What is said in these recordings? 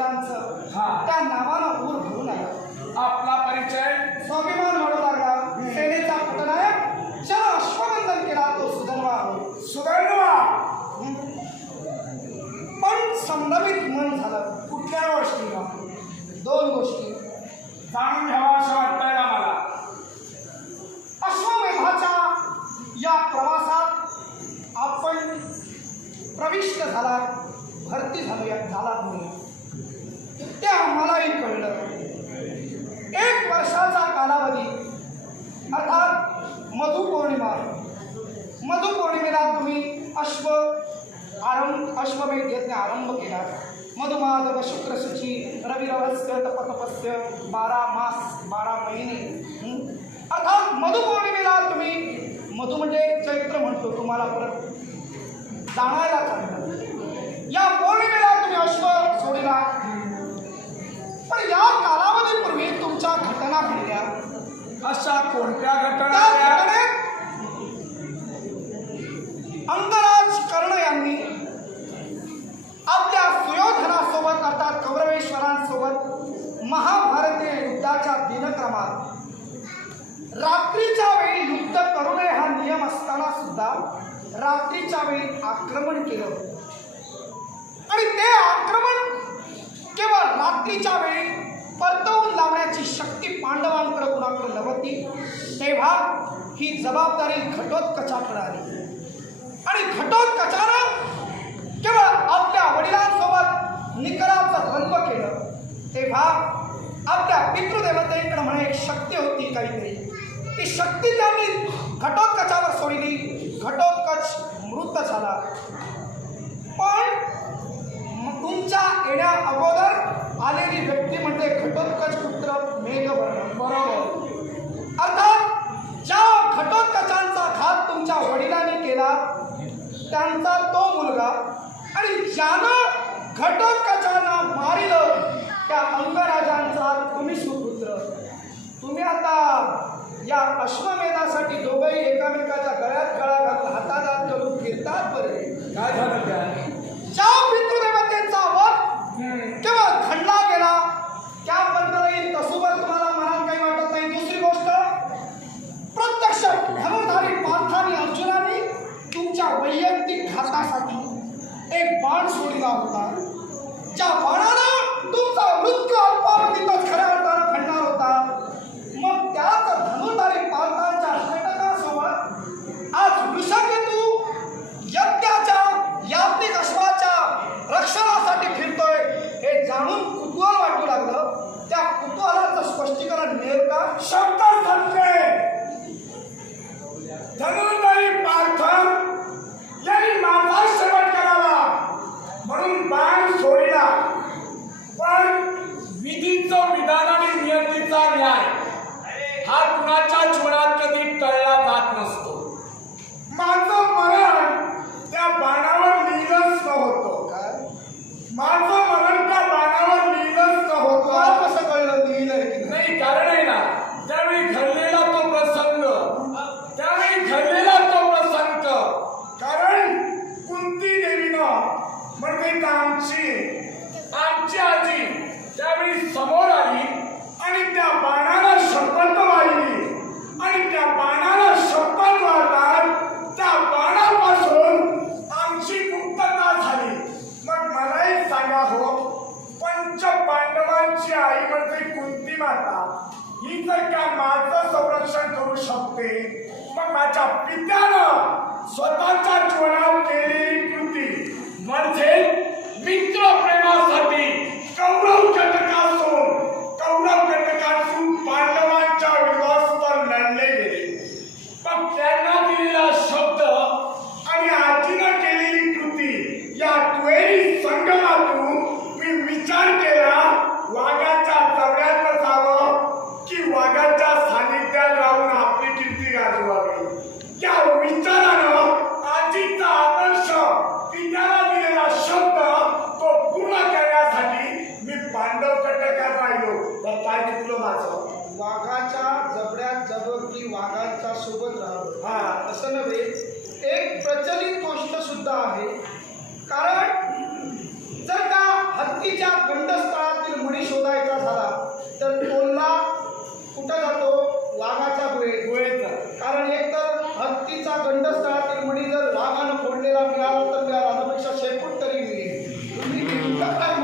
वडिलांचं हा. त्या नावानं ऊर भरून आलं. आपला परिचय. स्वाभिमान वाढू लागला सेनेचा पटनायक ज्याला अश्वबंधन केला तो सुधनवा सुदैवा पण संभ्रमित मन झालं. कुठल्या गोष्टीला दोन गोष्टी. जाणून घ्यावा असं वाटतंय आम्हाला अश्वमेधाच्या या प्रवासात आपण प्रविष्ट झाला भरती झालो या झाला म्हणून ते आम्हालाही कळलं एक वर्षाचा कालावधी अर्थात मधुपौर्णिमा मधुपौर्णिमेला तुम्ही अश्व आरंभ अश्वमेध यज्ञ आरंभ केला. मधुमाधव शुक्र शुची रवी रहस्य तपतपस्य बारा मास बारा महिने? अर्थात मधुपौर्णिमेला तुम्ही मधु म्हणजे चैत्र म्हणतो तुम्हाला परत. जाणायला चाललं या पौर्णिमेला तुम्ही अश्व सोडला. पण या कालावधीपूर्वी तुमच्या घटना घडल्या. अशा कोणत्या घटना त्या त्या? घटनेत अंगराज कर्ण यांनी आपल्या सुयोधनासोबत अर्थात महाभारतीय युद्धाच्या दिनक्रमात. रात्रीच्या वेळी युद्ध करू नये हा नियम असताना सुद्धा रात्रीच्या वेळी आक्रमण केलं. आणि ते आक्रमण केवळ रात्रीच्या वेळी परतवून लावण्याची शक्ती पांडवांकडे कुणाकडे नव्हती तेव्हा ही जबाबदारी घटोत्कचाकडे आली. आणि घटोत्कचानं केवळ आपल्या वडिलांसोबत निकराचं रंग केलं तेव्हा आपल्या पितृदेवतेकडे म्हणे एक शक्ती होती काहीतरी. ती शक्ती त्यांनी घटोत्कचावर सोडली. घटोत्कच मृत झाला. पण तुमच्या येण्या अगोदर आलेली व्यक्ती म्हणजे घटोत्कच पुत्र मेघवर्ण बरोबर. अर्थात ज्या घटोत्कचांचा घात तुमच्या वडिलांनी केला त्यांचा तो मुलगा आणि ज्यानं घटोत्कचांना मारिलं त्या अंगराजांचा तुम्ही सुपुत्र. तुम्ही आता या अश्वमेधासाठी दोघंही एकामेकाच्या गळ्यात गळा घालून हातात हात घालून फिरतात बरे. काय झालं त्या? स्पष्टीकरण का शब्द सत्य धनुर्धारी पार्थ यांनी माझा शेवट करावा. म्हणून बाण सोडला. पण विधीचं विधान आणि नियतीचा न्याय हा कुणाच्या जीवनात कधी टळला जात नसतो. हत्तीचा गंडस्थळा निर्मणी जर लागानं फोडलेला मिळाला तर त्या राधापेक्षा शेपूट तरी मिळेल. तुम्ही काय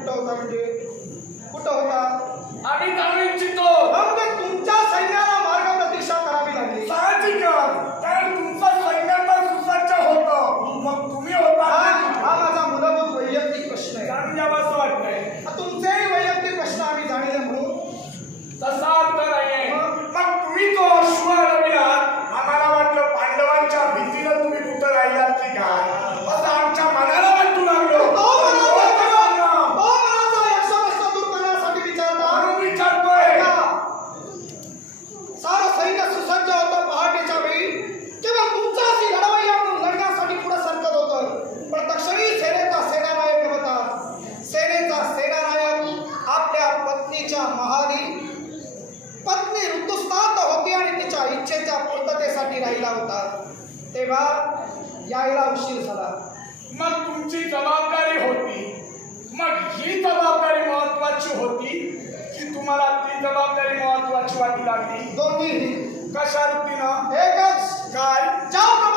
ఎంత అవుతామంటే तेव्हा यायला उशीर झाला. मग तुमची जबाबदारी होती. मग ही जबाबदारी महत्वाची होती की तुम्हाला ती जबाबदारी महत्वाची वाटी लागली? दोन्ही कशा रीतीनं? एकच. काय? ज्या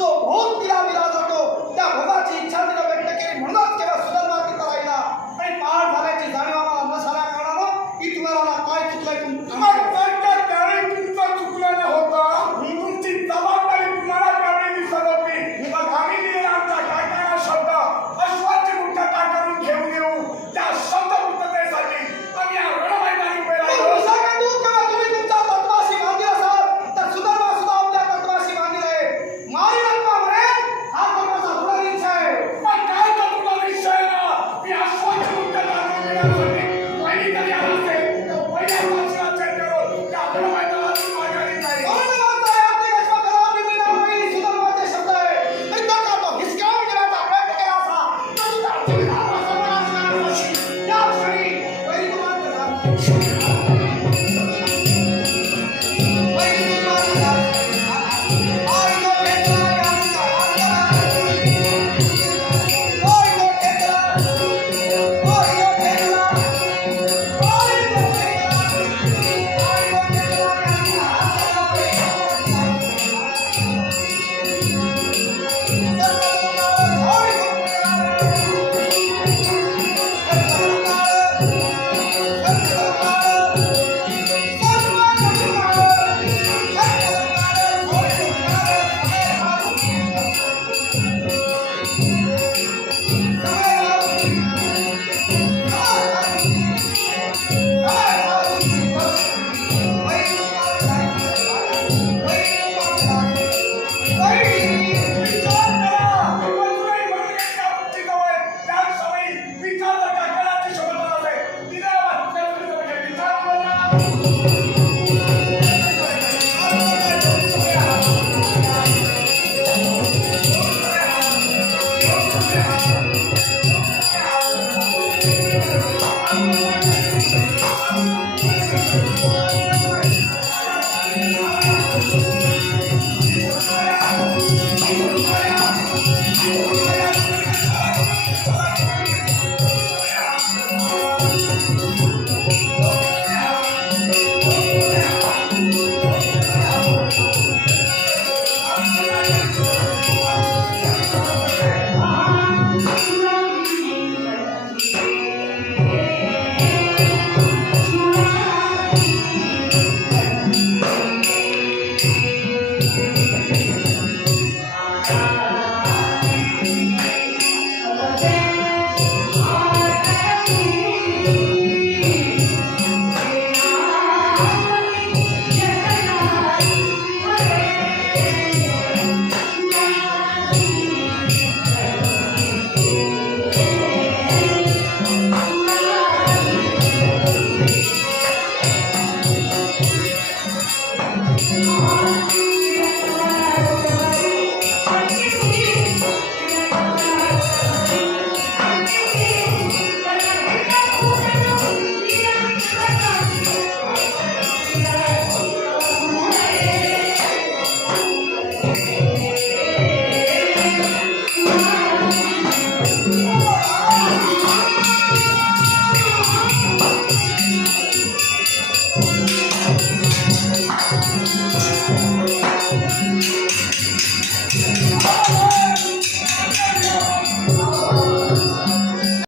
So, whole